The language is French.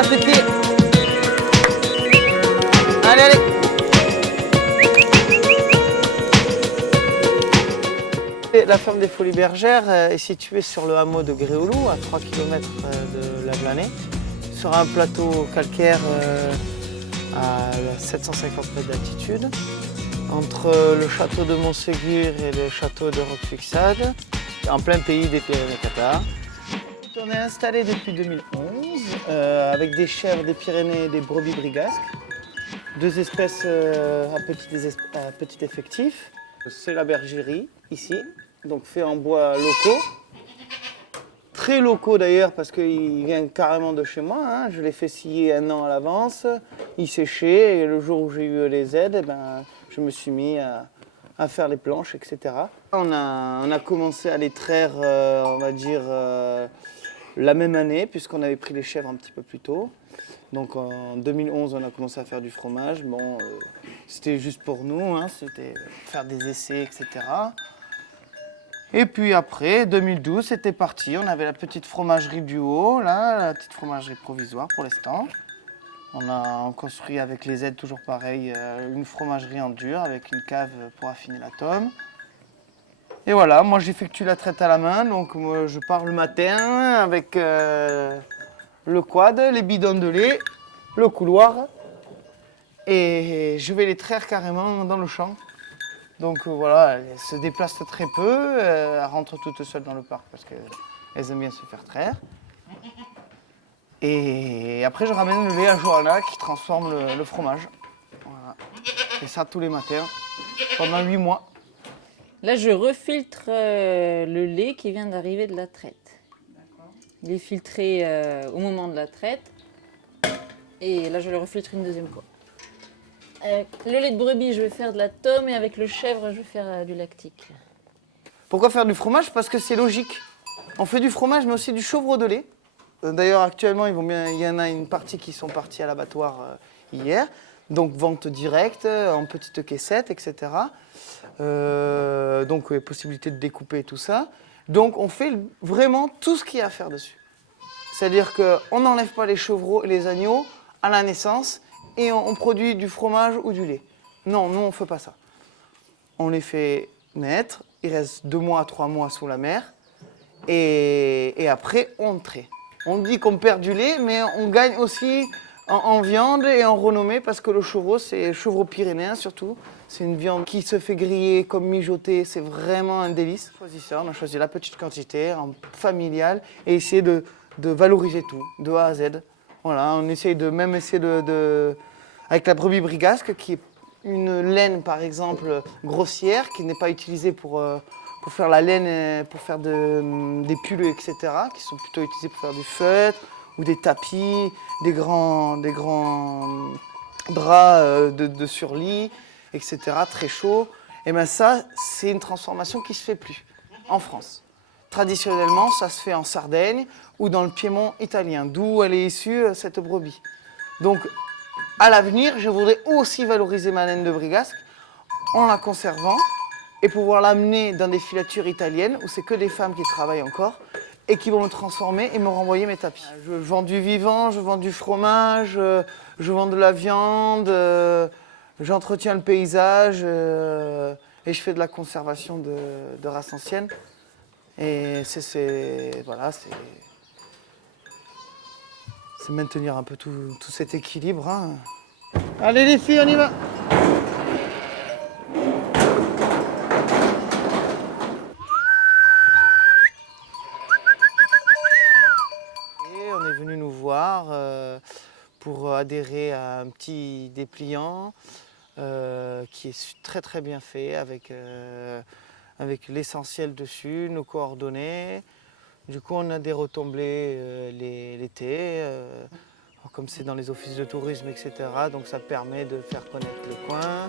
lâche les pieds. Allez, allez. La ferme des Folies Bergères est située sur le hameau de Gréoulou, à 3 km de la Blanée, sur un plateau calcaire à 750 mètres d'altitude, entre le château de Montségur et le château de Roquefixade, en plein pays des Pyrénées-Cathares. On est installé depuis 2011 avec des chèvres des Pyrénées et des brebis brigasques, deux espèces à petit effectif. C'est la bergerie ici, donc fait en bois locaux. Très locaux d'ailleurs parce qu'il vient carrément de chez moi. Hein. Je l'ai fait scier 1 an à l'avance, il séchait et le jour où j'ai eu les aides, eh ben, je me suis mis à faire les planches, etc. On a commencé à les traire, on va dire, la même année puisqu'on avait pris les chèvres un petit peu plus tôt. Donc en 2011, on a commencé à faire du fromage. Bon, c'était juste pour nous, hein, c'était faire des essais, etc. Et puis après, 2012, c'était parti. On avait la petite fromagerie du haut, là, la petite fromagerie provisoire pour l'instant. On a construit avec les aides, toujours pareil, une fromagerie en dur avec une cave pour affiner la tome. Et voilà, moi j'effectue la traite à la main, donc moi, je pars le matin avec le quad, les bidons de lait, le couloir, et je vais les traire carrément dans le champ. Donc voilà, elles se déplacent très peu, elles rentrent toutes seules dans le parc parce qu'elles aiment bien se faire traire. Et après je ramène le lait à Johanna qui transforme le fromage. Voilà. Et ça tous les matins, pendant 8 mois. Là, je refiltre le lait qui vient d'arriver de la traite. Il est filtré au moment de la traite. Et là, je le refiltre une deuxième fois. Avec le lait de brebis, je vais faire de la tome et avec le chèvre, je vais faire du lactique. Pourquoi faire du fromage? Parce que c'est logique. On fait du fromage, mais aussi du chevreau de lait. D'ailleurs, actuellement, il y en a une partie qui sont partis à l'abattoir hier. Donc, vente directe, en petites caissettes, etc. Donc, possibilité de découper tout ça. Donc, on fait vraiment tout ce qu'il y a à faire dessus. C'est-à-dire qu'on n'enlève pas les chevreaux et les agneaux à la naissance et on produit du fromage ou du lait. Non, nous, on ne fait pas ça. On les fait naître, ils restent 2 mois à 3 mois sous la mer et après, on trait. On dit qu'on perd du lait, mais on gagne aussi en viande et en renommée parce que le chevreau, c'est le chevreau pyrénéen surtout. C'est une viande qui se fait griller comme mijotée, c'est vraiment un délice. On a choisi la petite quantité, en familiale, et essayer de valoriser tout, de A à Z. Voilà, on essaye avec la brebis brigasque, qui est une laine par exemple grossière, qui n'est pas utilisée pour faire la laine, pour faire des pulls, etc., qui sont plutôt utilisés pour faire du feutre ou des tapis, des grands draps de surlit, etc., très chauds. Et bien ça, c'est une transformation qui ne se fait plus en France. Traditionnellement, ça se fait en Sardaigne ou dans le Piémont italien, d'où elle est issue, cette brebis. Donc, à l'avenir, je voudrais aussi valoriser ma laine de brigasque en la conservant et pouvoir l'amener dans des filatures italiennes où c'est que des femmes qui travaillent encore et qui vont me transformer et me renvoyer mes tapis. Je vends du vivant, je vends du fromage, je vends de la viande, j'entretiens le paysage et je fais de la conservation de races anciennes. Et voilà, c'est maintenir un peu tout cet équilibre. Hein. Allez les filles, on y va! Et on est venu nous voir pour adhérer à un petit dépliant qui est très très bien fait avec l'essentiel dessus, nos coordonnées. Du coup, on a des retombées l'été, comme c'est dans les offices de tourisme, etc. Donc ça permet de faire connaître le coin.